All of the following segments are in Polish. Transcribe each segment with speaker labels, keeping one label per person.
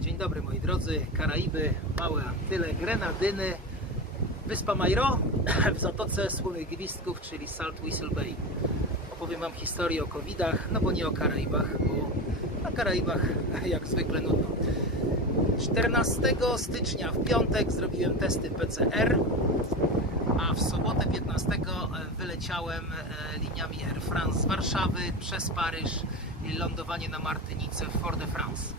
Speaker 1: Dzień dobry moi drodzy, Karaiby, Małe Antyle, Grenadyny, Wyspa Majro w Zatoce Słonych Gwizdków, czyli Salt Whistle Bay. Opowiem Wam historię o covidach, no bo nie o Karaibach, bo na Karaibach jak zwykle nudno. 14 stycznia w piątek zrobiłem testy PCR, a w sobotę 15 wyleciałem e, liniami Air France z Warszawy przez Paryż i lądowanie na Martynice w Fort de France.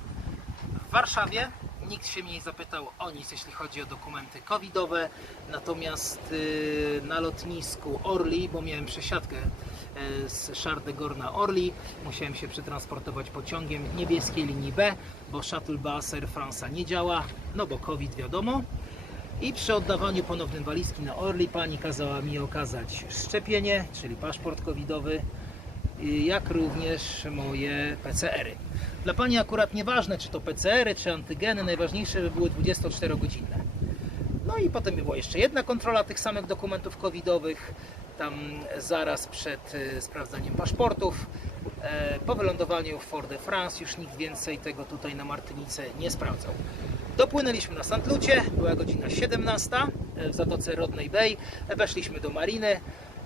Speaker 1: W Warszawie nikt się mnie nie zapytał o nic, jeśli chodzi o dokumenty covidowe, natomiast y, na lotnisku Orly, bo miałem przesiadkę y, z Charles de Gaulle na Orly, musiałem się przetransportować pociągiem niebieskiej linii B, bo shuttle bus Air France'a nie działa, no bo COVID wiadomo. I przy oddawaniu ponownym walizki na Orly pani kazała mi okazać szczepienie, czyli paszport covidowy, y, jak również moje PCR-y. Dla Pani akurat nieważne, czy to PCR-y, czy antygeny, najważniejsze, żeby były 24-godzinne. No i potem była jeszcze jedna kontrola tych samych dokumentów covidowych, tam zaraz przed y, sprawdzaniem paszportów. E, Po wylądowaniu w Fort de France już nikt więcej tego tutaj na Martynice nie sprawdzał. Dopłynęliśmy na St. Lucie, była godzina 17 w Zatoce Rodnej Bay, weszliśmy do mariny,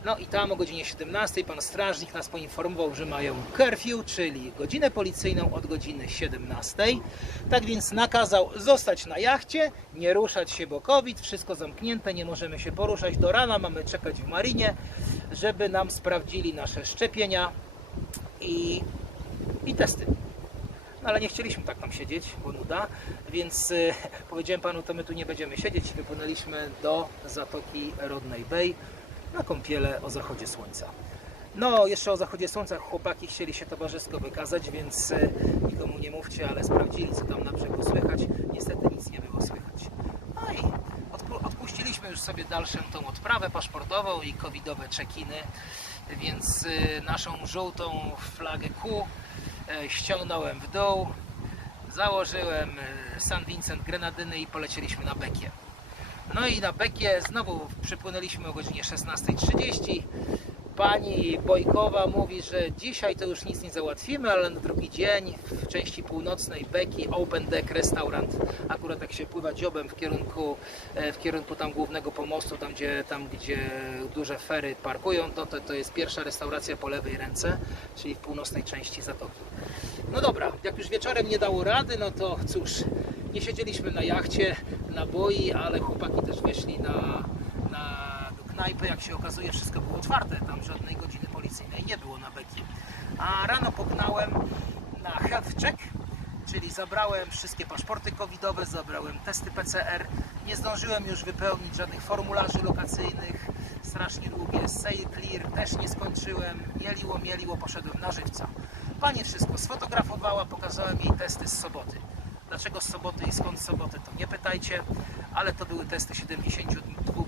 Speaker 1: no i tam o godzinie 17 pan strażnik nas poinformował, że mają curfew, czyli godzinę policyjną od godziny 17. Tak więc nakazał zostać na jachcie, nie ruszać się, bo COVID, wszystko zamknięte, nie możemy się poruszać do rana, mamy czekać w marinie, żeby nam sprawdzili nasze szczepienia i, i testy. No ale nie chcieliśmy tak tam siedzieć, bo nuda, więc y, powiedziałem panu, to my tu nie będziemy siedzieć i wypłynęliśmy do Zatoki Rodnej Bay na kąpiele o zachodzie słońca. No, jeszcze o zachodzie słońca chłopaki chcieli się towarzysko wykazać, więc y, nikomu nie mówcie, ale sprawdzili, co tam na brzegu słychać. Niestety nic nie było słychać. No i odpu- odpuściliśmy już sobie dalszą tą odprawę paszportową i covidowe check-iny, więc y, naszą żółtą flagę Q e, ściągnąłem w dół, założyłem e, San Vincent Grenadyny i polecieliśmy na Bekie. No i na Bekie znowu przypłynęliśmy o godzinie 16.30. Pani Bojkowa mówi, że dzisiaj to już nic nie załatwimy, ale na drugi dzień w części północnej Beki Open Deck Restaurant, akurat jak się pływa dziobem w kierunku, e, w kierunku tam głównego pomostu, tam gdzie, tam gdzie duże fery parkują, to, to, to jest pierwsza restauracja po lewej ręce, czyli w północnej części Zatoki. No dobra, jak już wieczorem nie dało rady, no to cóż, nie siedzieliśmy na jachcie, na boi, ale chłopaki też weszli na, na do knajpy. Jak się okazuje, wszystko było otwarte, tam żadnej godziny policyjnej nie było na beki. A rano pognałem na health check, czyli zabrałem wszystkie paszporty covidowe, zabrałem testy PCR. Nie zdążyłem już wypełnić żadnych formularzy lokacyjnych, strasznie długie sail clear też nie skończyłem. Mieliło, mieliło, poszedłem na żywca. Pani wszystko sfotografowała, pokazałem jej testy z soboty. Dlaczego z soboty i skąd z soboty, to nie pytajcie, ale to były testy 72-godzinne,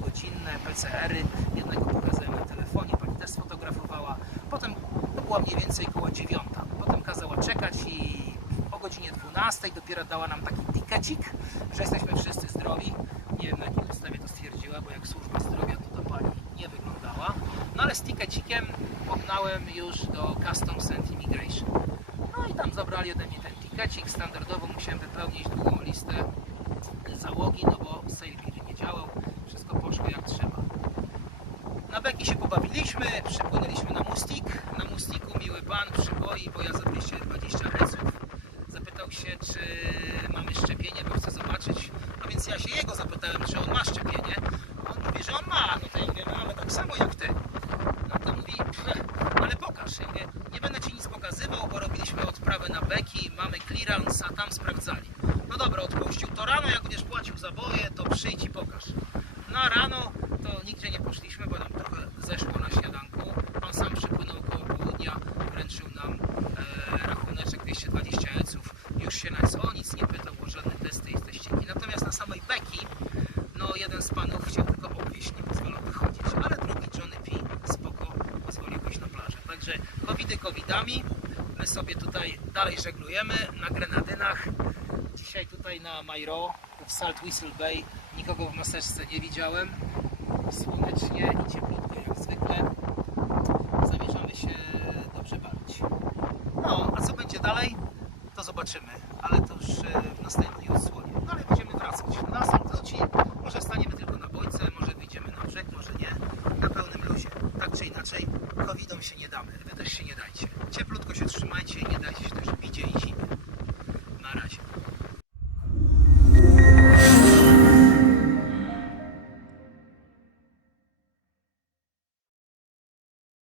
Speaker 1: PCR-y. Jednego pokazałem na telefonie, pani też sfotografowała. Potem to była mniej więcej koło 9. Potem kazała czekać i o godzinie 12 dopiero dała nam taki tikecik, że jesteśmy wszyscy zdrowi. Nie wiem na jakiej podstawie to stwierdziła, bo jak służba zdrowia to ta pani nie wyglądała. No ale z tikecikiem pognałem już do Customs and Immigration. No i tam zabrali ode mnie ten tikecik. Standardowo musiałem wypełnić długą listę załogi, no bo sail clear nie działał. Wszystko poszło jak trzeba. Na beki się pobawiliśmy, przypłynęliśmy na mustik. Na mustiku miły pan przyboi, bo ja za 220 heców. Zapytał się, czy mamy szczepienie, bo chce zobaczyć. No więc ja się jego zapytałem, czy on ma szczepienie. On mówi, że on ma. No to ja mówię, my mamy tak samo jak ty. No to mówi, ale pokaż. Ja mówię, nie będę ci nic pokazywał, bo robiliśmy odprawę na beki, mamy clearance, a tam sprawdzali. No dobra, odpuścił to rano, jak będziesz płacił za boje, to przyjdź i pokaż. No a rano My sobie tutaj dalej żeglujemy na Grenadynach. Dzisiaj tutaj na Majro w Salt Whistle Bay nikogo w maseczce nie widziałem. Słonecznie i cieplutko jak zwykle. Zamierzamy się dobrze bawić. No, a co będzie dalej, to zobaczymy.